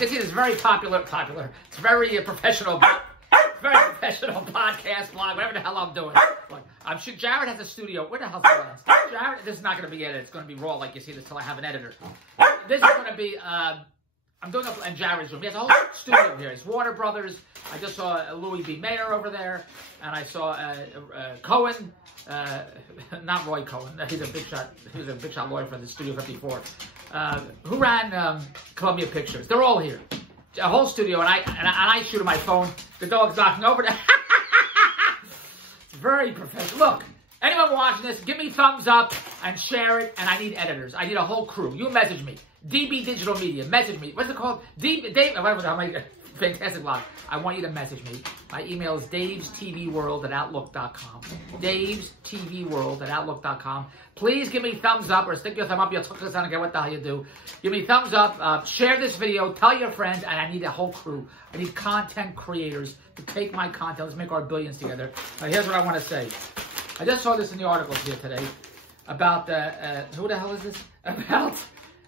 You can see this is very popular. It's very professional. Very professional podcast, blog, whatever the hell I'm doing. Look, I'm sure Jared has a studio. Where the hell's the lens? Jared, this is not going to be edited. It's going to be raw like you see this till I have an editor. This is going to be, I'm doing up in Jared's room. He has a whole studio here. It's Warner Brothers. I just saw Louis B. Mayer over there. And I saw Cohen. Not Roy Cohen. He's a big shot. He was a big shot lawyer for the Studio 54. Who ran Columbia Pictures. They're all here. A whole studio, and I shoot on my phone. The dog's knocking over there. It's very professional. Look, anyone watching this, give me thumbs up and share it. And I need editors. I need a whole crew. You message me. DB Digital Media. Message me. What's it called? Dave. Whatever. Fantastic blog. I want you to message me. My email is davestvworld@outlook.com. davestvworld@outlook.com. Please give me thumbs up or stick your thumb up your tuckers. I don't care what the hell you do. Give me thumbs up. Share this video. Tell your friends. And I need a whole crew. I need content creators to take my content. Let's make our billions together. Now, here's what I want to say. I just saw this in the articles here today about, who the hell is this? About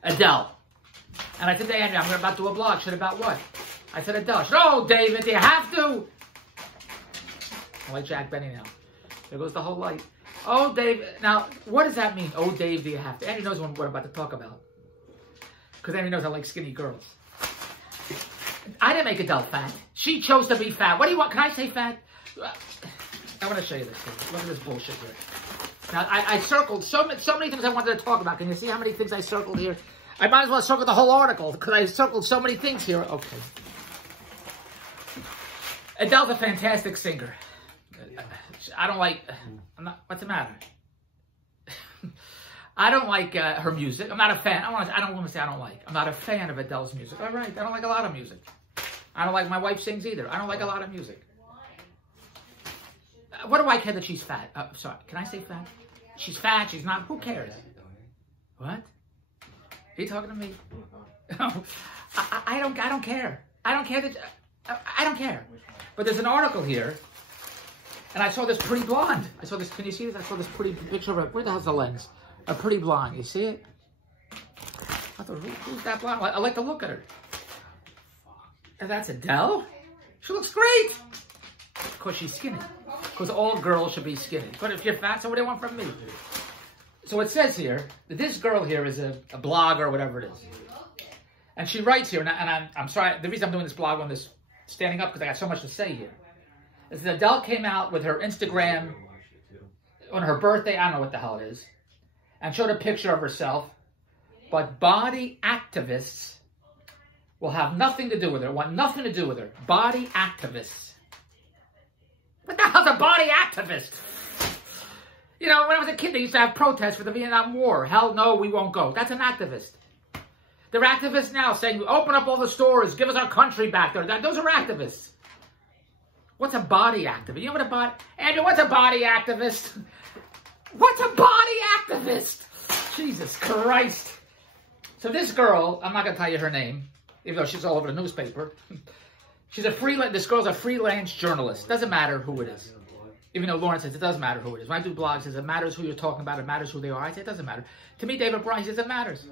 Adele. And I said to Andrew, I'm about to do a blog. Shit, about what? I said Adele. No, David, you have to. I'm like Jack Benny now. There goes the whole light. Oh, Dave. Now, what does that mean? Oh, Dave, do you have to? Andrew knows what I'm about to talk about. Because Andrew knows I like skinny girls. I didn't make Adele fat. She chose to be fat. What do you want? Can I say fat? I want to show you this thing. Look at this bullshit here. Now, I circled so many things I wanted to talk about. Can you see how many things I circled here? I might as well circle the whole article because I circled so many things here. Okay. Adele's a fantastic singer. I don't like... what's the matter? I don't like her music. I'm not a fan. I don't want to say I don't like. I'm not a fan of Adele's music. All right. I don't like a lot of music. I don't like my wife sings either. I don't like a lot of music. What do I care that she's fat? Sorry. Can I say fat? She's fat. She's not. Who cares? What? Are you talking to me? I don't care. I don't care that... I don't care. But there's an article here, and I saw this pretty blonde. I saw this, can you see this? I saw this pretty picture of her. Where the hell's the lens? A pretty blonde. You see it? I thought, who's that blonde? I like to look at her. And that's Adele? She looks great. Of course, she's skinny. Because all girls should be skinny. But if you're fat, so what do you want from me? So it says here, that this girl here is a blogger or whatever it is. And she writes here, and I'm sorry, the reason I'm doing this blog on this, standing up, because I got so much to say here. Is that Adele came out with her Instagram on her birthday, I don't know what the hell it is, and showed a picture of herself, but body activists will have nothing to do with her, want nothing to do with her. Body activists. What the hell's a body activist? You know, when I was a kid, they used to have protests for the Vietnam War. Hell no, we won't go. That's an activist. They're activists now saying, open up all the stores, give us our country back. Those are activists. What's a body activist? You know what a body... Andrew, what's a body activist? What's a body activist? Jesus Christ. So this girl, I'm not going to tell you her name, even though she's all over the newspaper. She's a freelance... This girl's a freelance journalist. Doesn't matter who it is. Even though Lauren says it does matter who it is. When I do blogs, it says it matters who you're talking about. It matters who they are. I say it doesn't matter. To me, David Bronstein says it matters.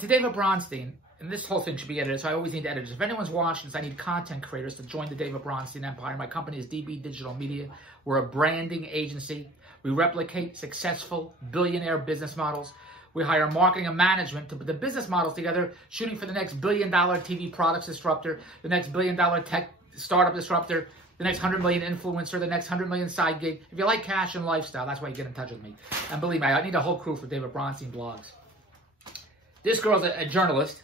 To David Bronstein, and this whole thing should be edited, so I always need editors. If anyone's watching this, I need content creators to join the David Bronstein empire. My company is DB Digital Media. We're a branding agency. We replicate successful billionaire business models. We hire marketing and management to put the business models together, shooting for the next billion-dollar TV products disruptor, the next billion-dollar tech startup disruptor, the next 100 million influencer, the next 100 million side gig. If you like cash and lifestyle, that's why you get in touch with me. And believe me, I need a whole crew for David Bronstein blogs. This girl's a journalist.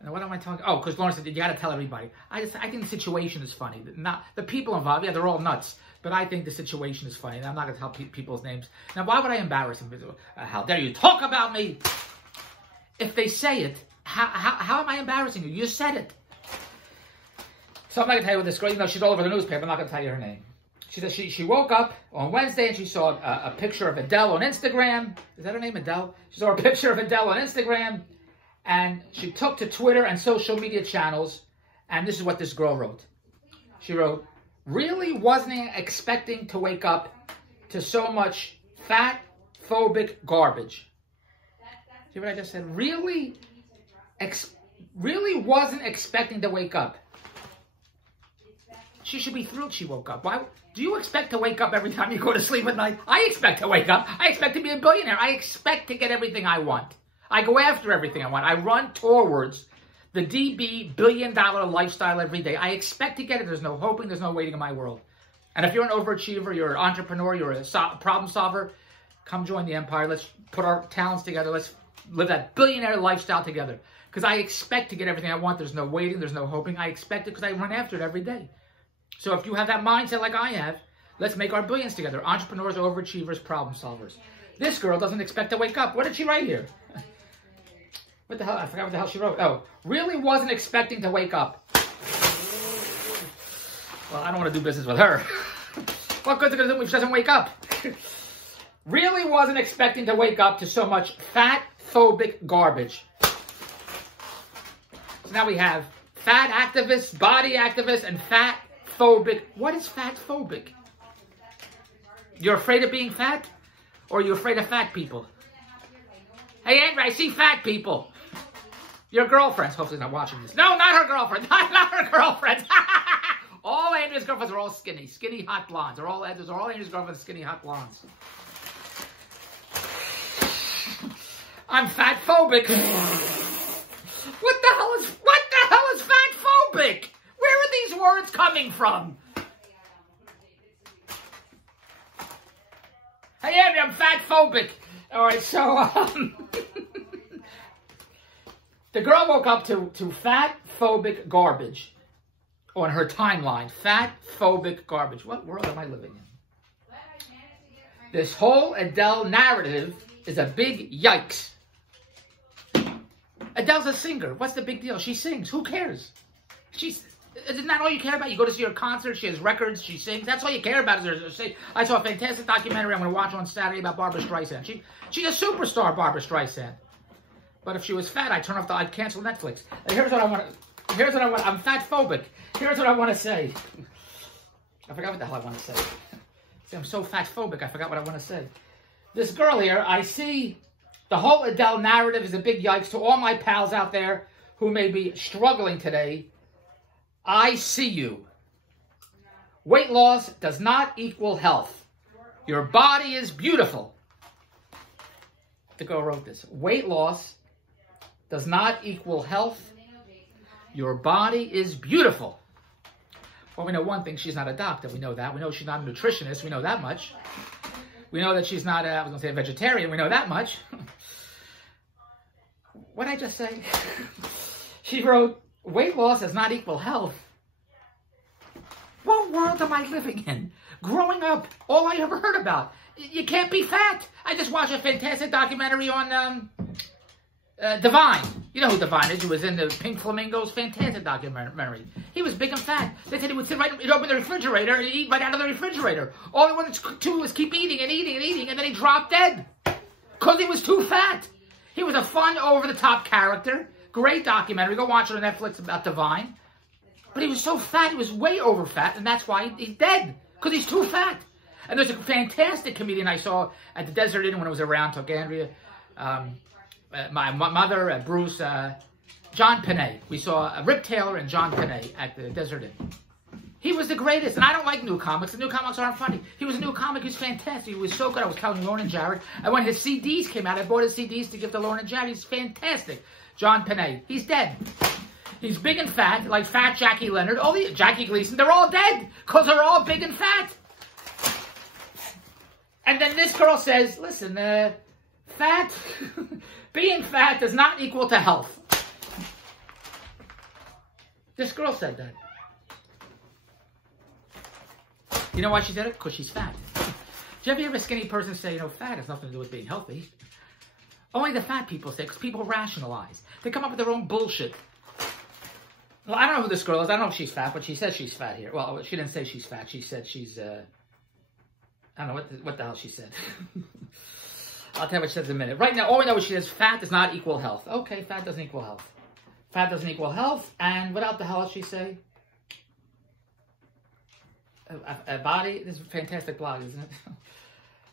And what am I talking? Oh, because Lauren said, you got to tell everybody. I think the situation is funny. Not the people involved, yeah, they're all nuts. But I think the situation is funny. And I'm not going to tell people's names. Now, why would I embarrass them? How dare you talk about me? If they say it, how am I embarrassing you? You said it. So I'm not going to tell you what this girl, even though she's all over the newspaper, I'm not going to tell you her name. She said she woke up on Wednesday and she saw a picture of Adele on Instagram. Is that her name, Adele? She saw a picture of Adele on Instagram. And she took to Twitter and social media channels. And this is what this girl wrote. She wrote, really wasn't expecting to wake up to so much fatphobic garbage. See what I just said? Really really wasn't expecting to wake up. She should be thrilled she woke up. Why? Do you expect to wake up every time you go to sleep at night? I expect to wake up. I expect to be a billionaire. I expect to get everything I want. I go after everything I want. I run towards the DB billion-dollar lifestyle every day. I expect to get it. There's no hoping. There's no waiting in my world. And if you're an overachiever, you're an entrepreneur, you're a problem solver, come join the empire. Let's put our talents together. Let's live that billionaire lifestyle together. Because I expect to get everything I want. There's no waiting. There's no hoping. I expect it because I run after it every day. So if you have that mindset like I have, let's make our billions together. Entrepreneurs, overachievers, problem solvers. This girl doesn't expect to wake up. What did she write here? What the hell? I forgot what the hell she wrote. Oh, really wasn't expecting to wake up. Well, I don't want to do business with her. What good's it going to do if she doesn't wake up? Really wasn't expecting to wake up to so much fat-phobic garbage. So now we have fat activists, body activists, and fat-phobic. What is fat-phobic? You're afraid of being fat? Or are you afraid of fat people? Hey, Andrew, I see fat people. Your girlfriends. Hopefully not watching this. No, not her girlfriend. Not her girlfriends. All Andrew's girlfriends are all skinny. Skinny, hot blondes. All Andrew's girlfriends skinny, hot blondes. I'm fat-phobic. What the hell is fat-phobic? Where are these words coming from? Hey, Andrew, I'm fat-phobic. All right, so the girl woke up to fat-phobic garbage on her timeline. Fat-phobic garbage. What world am I living in? This whole Adele narrative is a big yikes. Adele's a singer. What's the big deal? She sings. Who cares? Isn't that all you care about? You go to see her concert. She has records. She sings. That's all you care about. I saw a fantastic documentary I'm going to watch on Saturday about Barbra Streisand. She's a superstar, Barbra Streisand. But if she was fat, I'd cancel Netflix. And here's what I want. I'm fat-phobic. Here's what I want to say. I forgot what the hell I want to say. See, I'm so fat-phobic, I forgot what I want to say. This girl here, I see the whole Adele narrative is a big yikes to all my pals out there who may be struggling today. I see you. Weight loss does not equal health. Your body is beautiful. The girl wrote this. Weight loss does not equal health. Your body is beautiful. Well, we know one thing. She's not a doctor. We know that. We know she's not a nutritionist. We know that much. We know that she's not, I was going to say a vegetarian. We know that much. What did I just say? She wrote, weight loss does not equal health. What world am I living in? Growing up, all I ever heard about, you can't be fat. I just watched a fantastic documentary on Divine. You know who Divine is. He was in the Pink Flamingos. Fantastic documentary. He was big and fat. They said he would sit right, he'd open the refrigerator and eat right out of the refrigerator. All he wanted to do was keep eating and eating and eating, and then he dropped dead. Because he was too fat. He was a fun, over-the-top character. Great documentary. Go watch it on Netflix about Divine. But he was so fat, he was way over fat, and that's why he's dead. Because he's too fat. And there's a fantastic comedian I saw at the Desert Inn when it was around, took Andrea, my mother, Bruce, John Panay. We saw Rip Taylor and John Panay at the Desert Inn. He was the greatest, and I don't like new comics. The new comics aren't funny. He was a new comic. He was fantastic. He was so good. I was telling Lauren and Jared. And when his CDs came out, I bought his CDs to give to Lauren and Jared. He's fantastic. John Panay. He's dead. He's big and fat, like fat Jackie Leonard. All the Jackie Gleason, they're all dead because they're all big and fat. And then this girl says, listen, fat, being fat does not equal to health. This girl said that. You know why she said it? Because she's fat. Do you ever hear a skinny person say, you know, fat has nothing to do with being healthy? Only the fat people say, because people rationalize. They come up with their own bullshit. Well, I don't know who this girl is. I don't know if she's fat, but she says she's fat here. Well, she didn't say she's fat. She said she's, I don't know what the hell she said. I'll tell you what she says in a minute. Right now, all we know is she says fat does not equal health. Okay, fat doesn't equal health. Fat doesn't equal health. And what else the hell does she say? A body, this is a fantastic blog, isn't it?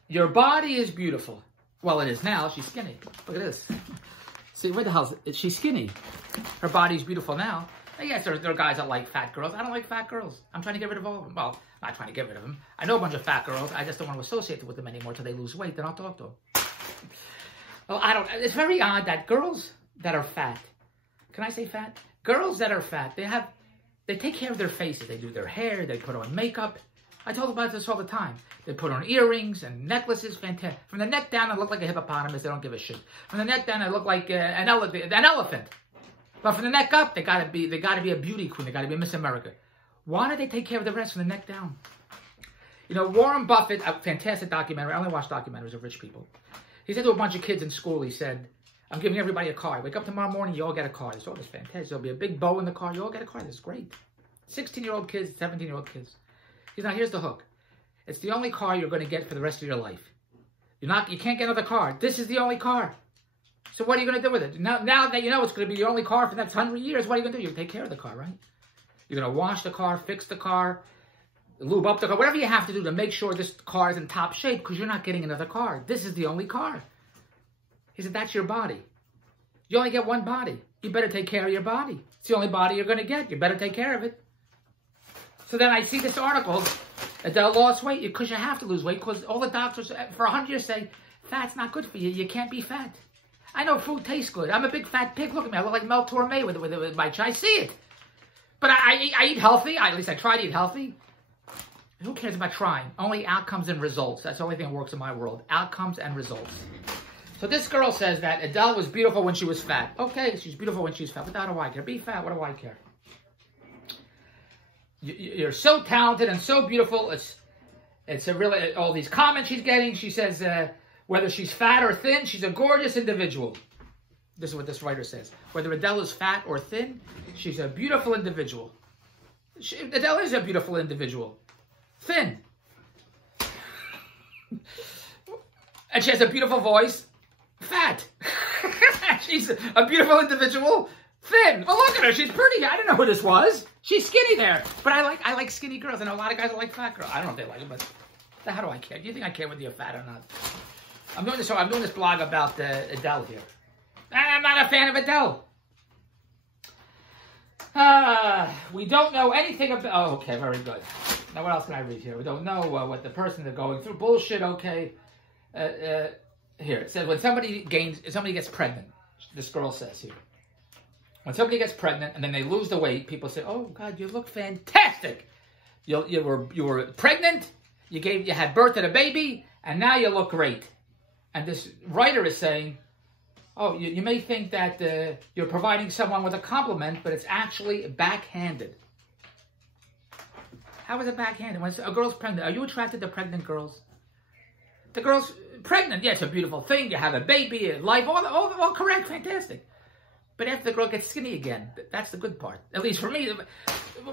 Your body is beautiful. Well, it is now. She's skinny. Look at this. See, where the hell is she skinny? Her body's beautiful now. And yes, there are guys that like fat girls. I don't like fat girls. I'm trying to get rid of all of them. Well, not trying to get rid of them. I know a bunch of fat girls. I just don't want to associate with them anymore until they lose weight. Then I'll talk to them. Well, it's very odd that girls that are fat, can I say fat? Girls that are fat, they take care of their faces. They do their hair. They put on makeup. I told about this all the time. They put on earrings and necklaces. Fantastic. From the neck down, I look like a hippopotamus. They don't give a shit. From the neck down, I look like an elephant. But from the neck up, they gotta be a beauty queen. They gotta be Miss America. Why don't they take care of the rest from the neck down? You know, Warren Buffett, a fantastic documentary. I only watch documentaries of rich people. He said to a bunch of kids in school, he said, I'm giving everybody a car. Wake up tomorrow morning, you all get a car. This is fantastic. There'll be a big bow in the car. You all get a car. This is great. 16-year-old kids, 17-year-old kids. He said, now here's the hook. It's the only car you're going to get for the rest of your life. You can't get another car. This is the only car. So what are you going to do with it? Now that you know it's going to be your only car for the next 100 years, what are you going to do? You're going to take care of the car, right? You're going to wash the car, fix the car, lube up the car, whatever you have to do to make sure this car is in top shape because you're not getting another car. This is the only car. He said, that's your body. You only get one body. You better take care of your body. It's the only body you're going to get. You better take care of it. So then I see this article, Adele lost weight because you have to lose weight because all the doctors for 100 years say, fat's not good for you. You can't be fat. I know food tastes good. I'm a big fat pig. Look at me. I look like Mel Torme with my chin. I see it. But I eat healthy. At least I try to eat healthy. Who cares about trying? Only outcomes and results. That's the only thing that works in my world. Outcomes and results. So this girl says that Adele was beautiful when she was fat. Okay, she's beautiful when she's fat. But how do I care? Be fat. What do I care? You're so talented and so beautiful. It's a really, all these comments she's getting. She says, whether she's fat or thin, she's a gorgeous individual. This is what this writer says. Whether Adele is fat or thin, she's a beautiful individual. Adele is a beautiful individual. Thin. And she has a beautiful voice. Fat. She's a beautiful individual. Thin. Oh, look at her. She's pretty. I didn't know who this was. She's skinny there. But I like skinny girls. I know a lot of guys that like fat girls. I don't know if they like it, but how do I care? Do you think I care whether you're fat or not? I'm doing this blog about Adele here. I'm not a fan of Adele. We don't know anything about... Oh, okay, very good. Now, what else can I read here? We don't know what the person is going through. Bullshit, okay. Here, it says when somebody gets pregnant, this girl says here. When somebody gets pregnant and then they lose the weight, people say, oh, God, you look fantastic. You were pregnant, you had birth to a baby, and now you look great. And this writer is saying, oh, you may think that you're providing someone with a compliment, but it's actually backhanded. How is it backhanded? When a girl's pregnant, are you attracted to pregnant girls? The girl's pregnant, yeah, it's a beautiful thing. You have a baby, life, all correct, fantastic. But after the girl gets skinny again, that's the good part. At least for me,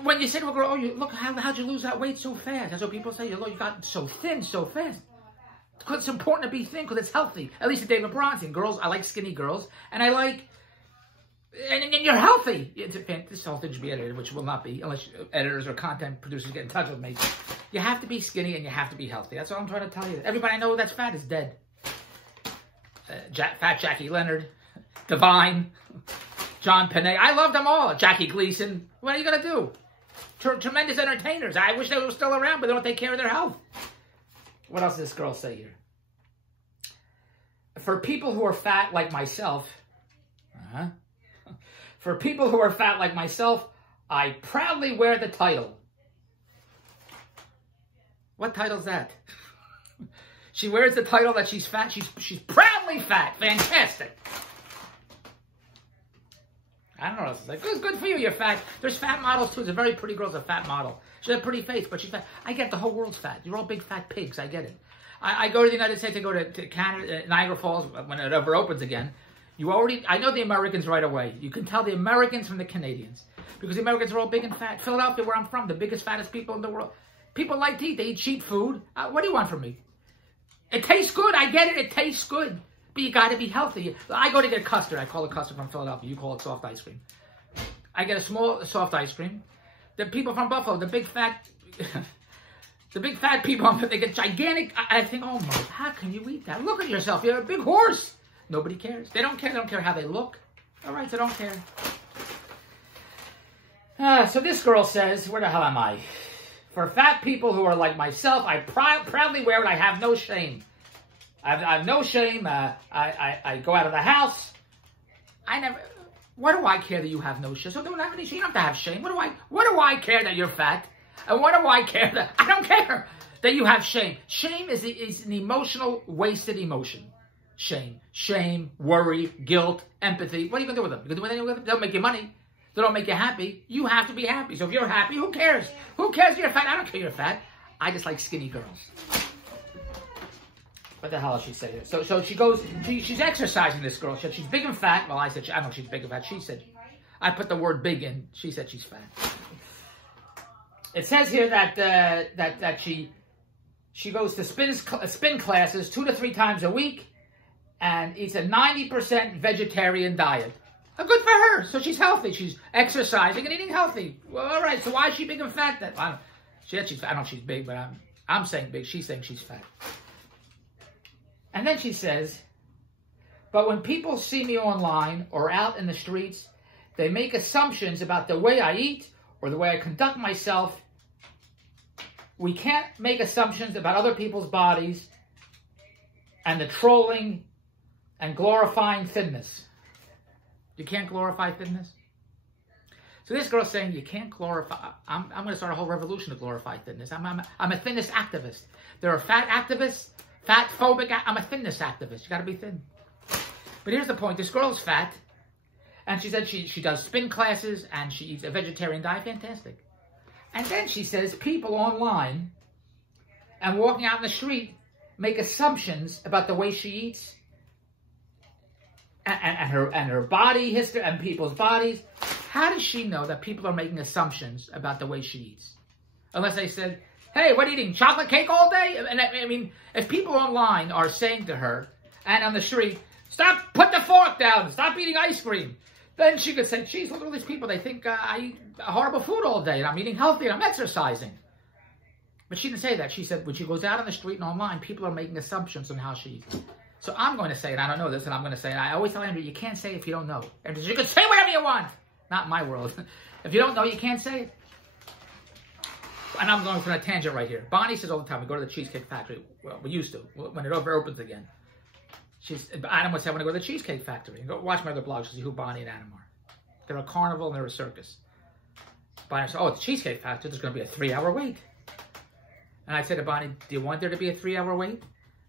when you say to a girl, oh, look, how'd you lose that weight so fast? That's what people say. Look, you got so thin so fast. Because it's important to be thin because it's healthy. At least David Bronson. Girls, I like skinny girls. And I like... And you're healthy. This whole thing should be edited, which will not be, unless editors or content producers get in touch with me. You have to be skinny and you have to be healthy. That's all I'm trying to tell you. Everybody I know that's fat is dead. Fat Jackie Leonard, Divine, John Panay. I love them all. Jackie Gleason. What are you going to do? Tremendous entertainers. I wish they were still around, but they don't take care of their health. What else does this girl say here? For people who are fat like myself, for people who are fat like myself, I proudly wear the title. What title's that? She wears the title that she's fat. She's proudly fat. Fantastic. I don't know what else to say. It's good for you, you're fat. There's fat models too. There's a very pretty girl's a fat model. She has a pretty face, but she's fat. I get the whole world's fat. You're all big fat pigs. I get it. I go to the United States. I go to Canada, Niagara Falls when it ever opens again. I know the Americans right away. You can tell the Americans from the Canadians. Because the Americans are all big and fat. Philadelphia, where I'm from, the biggest, fattest people in the world. People like to eat. They eat cheap food. What do you want from me? It tastes good. I get it. It tastes good. But you got to be healthy. I go to get custard. I call it custard from Philadelphia. You call it soft ice cream. I get a small soft ice cream. The people from Buffalo, the big fat... the big fat people, they get gigantic... I think, oh my, how can you eat that? Look at yourself. You're a big horse. Nobody cares. They don't care. They don't care how they look. All right, they don't care. So this girl says, where the hell am I? For fat people who are like myself, I proudly wear it. I have no shame. I have no shame. I go out of the house. What do I care that you have no shame? So don't have any shame. You don't have to have shame. What do I care that you're fat? And what do I care that... I don't care that you have shame. Shame is an emotional, wasted emotion. Shame, worry, guilt, empathy. What are you going to do with them? You going to do anything with them? They don't make you money. They don't make you happy. You have to be happy. So if you're happy, who cares? Who cares if you're fat? I don't care you're fat. I just like skinny girls. What the hell is she saying? So she goes, she's exercising, this girl. She said she's big and fat. Well, I said, I know she's big and fat. She said, I put the word big in. She said she's fat. It says here that she goes to spin classes 2 to 3 times a week and eats a 90% vegetarian diet. Good for her. So she's healthy. She's exercising and eating healthy. Well, all right. So why is she big and fat then? I don't know she's big, but I'm saying big. She's saying she's fat. And then she says, but when people see me online or out in the streets, they make assumptions about the way I eat or the way I conduct myself. We can't make assumptions about other people's bodies and the trolling and glorifying thinness. You can't glorify thinness? So this girl's saying you can't glorify. I'm going to start a whole revolution to glorify thinness. I'm a thinness activist. There are fat activists, fat-phobic. I'm a thinness activist. You got to be thin. But here's the point. This girl's fat, and she said she does spin classes, and she eats a vegetarian diet. Fantastic. And then she says people online and walking out in the street make assumptions about the way she eats and her body history and people's bodies. How does she know that people are making assumptions about the way she eats? Unless they said, hey, what are you eating? Chocolate cake all day? And I mean, if people online are saying to her and on the street, put the fork down, stop eating ice cream. Then she could say, geez, look at all these people. They think I eat horrible food all day and I'm eating healthy and I'm exercising. But she didn't say that. She said when she goes out on the street and online, people are making assumptions on how she eats. So I'm going to say, and I don't know this, and I'm going to say, and I always tell Andrew, you can't say if you don't know. Andrew, you can say whatever you want. Not in my world. If you don't know, you can't say it. And I'm going for a tangent right here. Bonnie says all the time, we go to the Cheesecake Factory. Well, we used to, when it opens again. Adam would say, I want to go to the Cheesecake Factory. And go watch my other blogs to see who Bonnie and Adam are. They're a carnival and they're a circus. Bonnie said, oh, it's Cheesecake Factory. There's going to be a 3-hour wait. And I said to Bonnie, do you want there to be a 3-hour wait?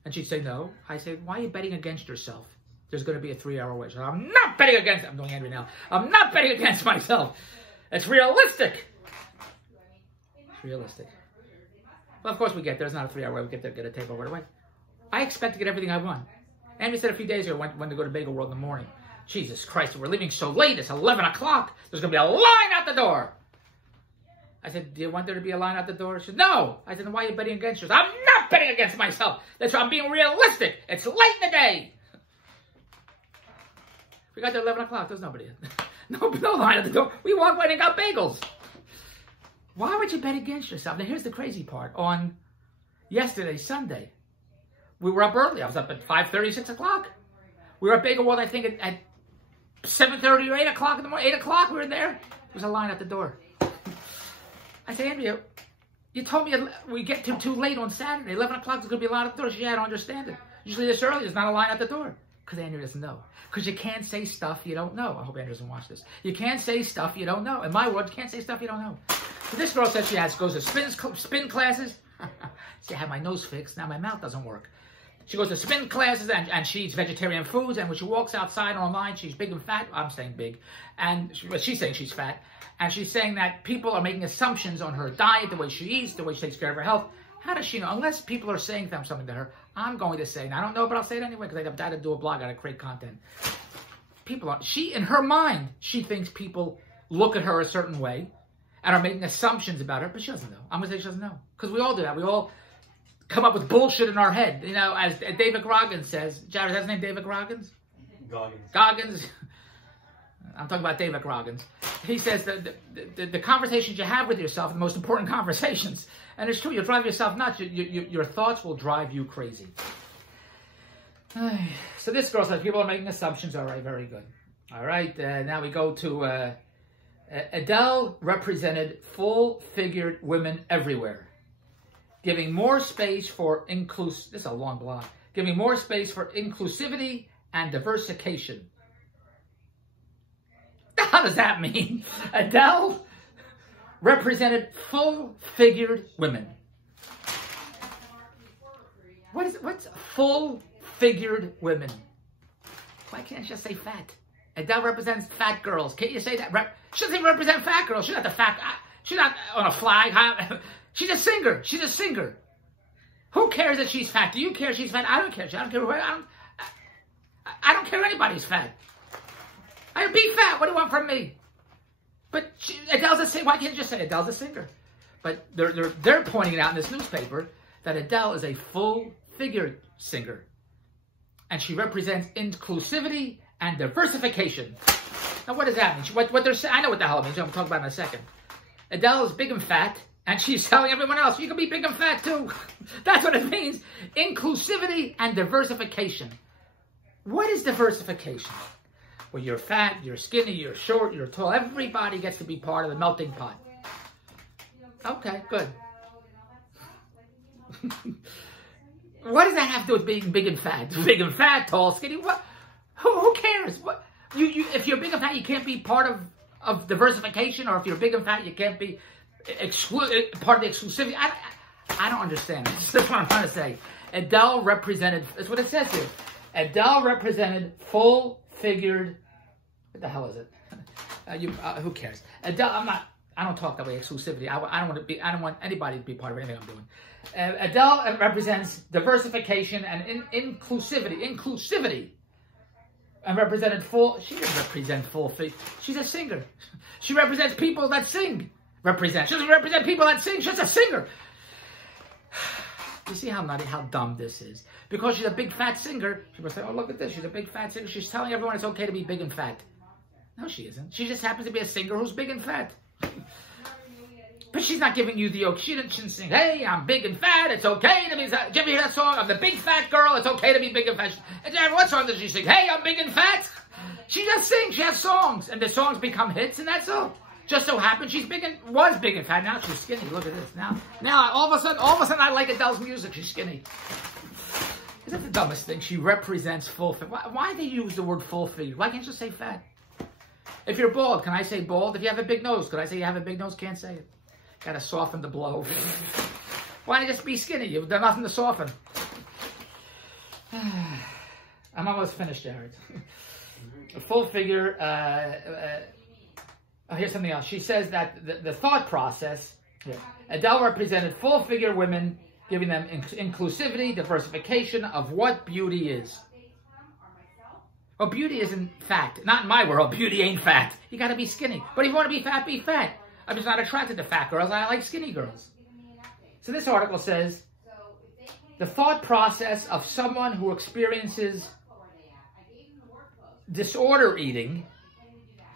And she'd say, no. I said, why are you betting against yourself? There's going to be a 3-hour wait. So I'm not betting against, I'm doing Andrew now. I'm not betting against myself. It's realistic. It's realistic. Well, of course we get there. It's not a 3-hour wait. We get there, get a table right away. I expect to get everything I want. Andrew said a few days ago, when to go to Bagel World in the morning. Jesus Christ, we're leaving so late. It's 11 o'clock. There's going to be a line out the door. I said, do you want there to be a line out the door? She said, no. I said, then why are you betting against yourself? I'm not betting against myself. That's why I'm being realistic. It's late in the day. We got there 11 o'clock. There's nobody. No line at the door. We walked right and got bagels. Why would you bet against yourself? Now, here's the crazy part. On yesterday, Sunday, we were up early. I was up at 5:30, 6 o'clock. We were at Bagel World, I think, at 7:30 or 8 o'clock in the morning. 8 o'clock, we were there. There was a line at the door. I said, Andrea, you told me we get too late on Saturday. 11 o'clock, there's going to be a line at the door. She said, yeah, I don't understand it. Usually this early, there's not a line at the door. Because Andrea doesn't know. Because you can't say stuff you don't know. I hope Andrea doesn't watch this. You can't say stuff you don't know. In my world, you can't say stuff you don't know. So this girl said she goes to spin classes. See, I had my nose fixed. Now my mouth doesn't work. She goes to spin classes and she eats vegetarian foods. And when she walks outside online, she's big and fat. I'm saying big. And she's saying she's fat. And she's saying that people are making assumptions on her diet, the way she eats, the way she takes care of her health. How does she know? Unless people are saying something to her, I'm going to say, and I don't know, but I'll say it anyway because I got to do a blog, I got to create content. In her mind, she thinks people look at her a certain way and are making assumptions about her, but she doesn't know. I'm going to say she doesn't know. Because we all do that. We all come up with bullshit in our head. You know, as David Goggins says. Jared, is that his name David Goggins? Goggins. I'm talking about David Goggins. He says that the conversations you have with yourself are the most important conversations. And it's true. You'll drive yourself nuts. Your thoughts will drive you crazy. So this girl says people are making assumptions. All right, very good. All right, now we go to Adele represented full-figured women everywhere, giving more space for this is a long blog. Giving more space for inclusivity and diversification. How does that mean? Adele represented full-figured women. What's full-figured women? Why can't you just say fat? Adele represents fat girls. Can't you say that? She doesn't even represent fat girls. She's not the fat. She's not on a flag. She's a singer. She's a singer. Who cares that she's fat? Do you care she's fat? I don't care. I don't care. I don't care anybody's fat. I'd be fat. What do you want from me? But Adele's a singer. Why can't you just say Adele's a singer? But they're pointing it out in this newspaper that Adele is a full-figured singer, and she represents inclusivity and diversification. Now, what does that mean? What they're saying? I know what the hell it means. I'm going to talk about it in a second. Adele is big and fat, and she's telling everyone else, you can be big and fat too. That's what it means. Inclusivity and diversification. What is diversification? Well, you're fat, you're skinny, you're short, you're tall. Everybody gets to be part of the melting pot. Okay, good. What does that have to do with being big and fat? Big and fat, tall, skinny, what? Who cares? What? If you're big and fat, you can't be part of diversification, or if you're big and fat, you can't be part of the exclusivity. I don't understand. That's what I'm trying to say. Adele represented, that's what it says here. Adele represented full-figured, what the hell is it? Who cares? Adele, I don't talk that way, exclusivity. I don't want anybody to be part of anything I'm doing. Adele represents diversification and inclusivity. And represented she didn't represent full figure. She's a singer. She represents people that sing. She doesn't represent people that sing. She's a singer. You see how dumb this is? Because she's a big fat singer, people say, oh, look at this. She's a big fat singer. She's telling everyone it's okay to be big and fat. No, she isn't. She just happens to be a singer who's big and fat. But she's not giving you the okay. She didn't sing, hey, I'm big and fat. It's okay to be. Did you ever hear that song? I'm the big fat girl. It's okay to be big and fat. And what song does she sing? Hey, I'm big and fat. She just sings. She has songs. And the songs become hits, and that's all. Just so happens she's was big and fat. Now she's skinny. Look at this. Now all of a sudden I like Adele's music. She's skinny. Isn't that the dumbest thing? She represents full figure. Why do they use the word full figure? Why can't you say fat? If you're bald, can I say bald? If you have a big nose, could I say you have a big nose? Can't say it. Got to soften the blow. Why don't you just be skinny? You've done nothing to soften. I'm almost finished, Jared. A full figure. Here's something else. She says that the thought process. Yeah, Adele represented full figure women, giving them inclusivity, diversification of what beauty is. Well, beauty isn't fat. Not in my world. Beauty ain't fat. You got to be skinny. But if you want to be fat, be fat. I'm just not attracted to fat girls. I like skinny girls. So this article says, the thought process of someone who experiences disorder eating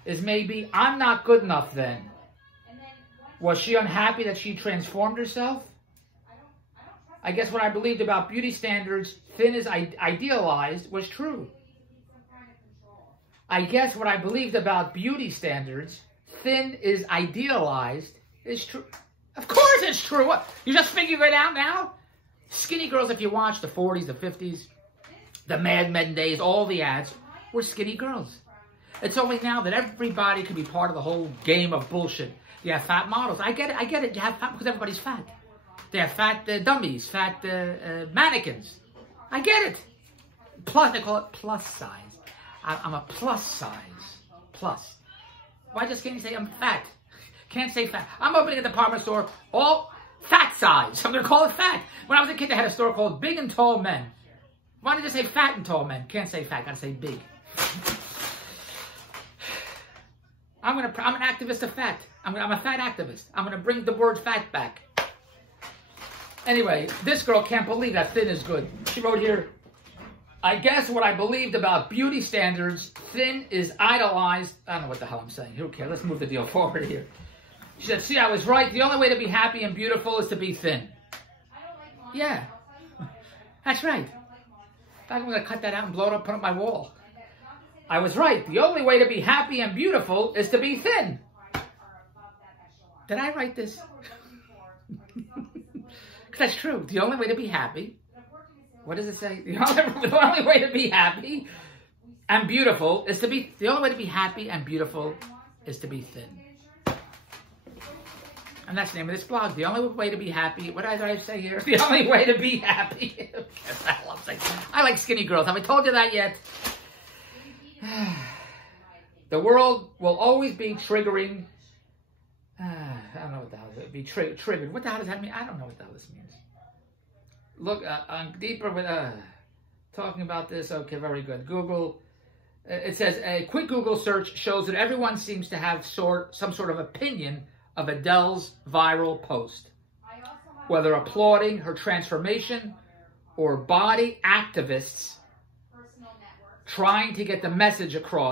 is maybe, I'm not good enough then. Was she unhappy that she transformed herself? I guess what I believed about beauty standards, thin is idealized, was true. I guess what I believed about beauty standards, thin is idealized, is true. Of course it's true. What? You just figured it out now? Skinny girls, if you watch the 40s, the 50s, the Mad Men days, all the ads, were skinny girls. It's only now that everybody can be part of the whole game of bullshit. You have fat models. I get it. You have fat because everybody's fat. They have fat dummies, fat mannequins. I get it. Plus, they call it plus size. I'm a plus size. Plus. Why just can't you say I'm fat? Can't say fat. I'm opening a department store, all fat size. I'm going to call it fat. When I was a kid, they had a store called Big and Tall Men. Why did they say fat and tall men? Can't say fat. Got to say big. I'm an activist of fat. I'm a fat activist. I'm going to bring the word fat back. Anyway, this girl can't believe that thin is good. She wrote here, I guess what I believed about beauty standards, thin is idolized. I don't know what the hell I'm saying. Who cares? Let's move the deal forward here. She said, see, I was right. The only way to be happy and beautiful is to be thin. Yeah. That's right. I'm going to cut that out and blow it up, put it on my wall. I was right. The only way to be happy and beautiful is to be thin. Did I write this? Because that's true. The only way to be happy. What does it say? The only way to be happy and beautiful is to be. The only way to be happy and beautiful is to be thin. And that's the name of this blog. The only way to be happy. What did I say here? The only way to be happy. I like skinny girls. Have I told you that yet? The world will always be triggering. I don't know what the hell it would be. Triggered. What the hell does that mean? I don't know what the hell this means. Look, on deeper with talking about this. Okay, very good. Google. It says a quick Google search shows that everyone seems to have some sort of opinion of Adele's viral post, whether applauding her transformation or body activists trying to get the message across.